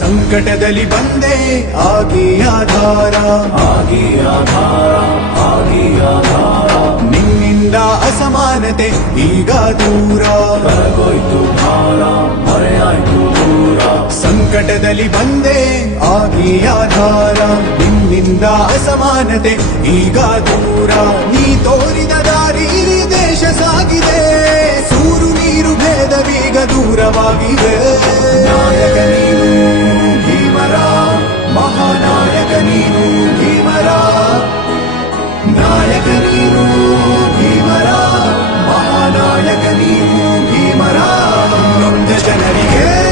ಸಂಕಟದಲ್ಲಿ ಬಂದೆ, ಆಗಿ ಆಧಾರ. ಆಗಿ ಆಧಾರ ಆಗಿ ಆಧಾರ. ನಿನ್ನಿಂದ ಅಸಮಾನತೆ ಈಗ ದೂರ. ಕರಗೋಯ್ತು ಭಾರ ಮರೆಯಾಯ್ತು ದೂರ. ಸಂಕಟದಲ್ಲಿ ಬಂದೆ, ಆಗಿ ಆಧಾರ. ನಿನ್ನಿಂದ ಅಸಮಾನತೆ ಈಗ ದೂರ. ನೀ ತೋರಿದ ದಾರಿ ದೇಶ ಸಾಗಿದೆ. ಸೂರು ನೀರು ಭೇದವೀಗ ದೂರವಾಗಿದೆ. ನಾಯಕ ನೀನು Jordan having a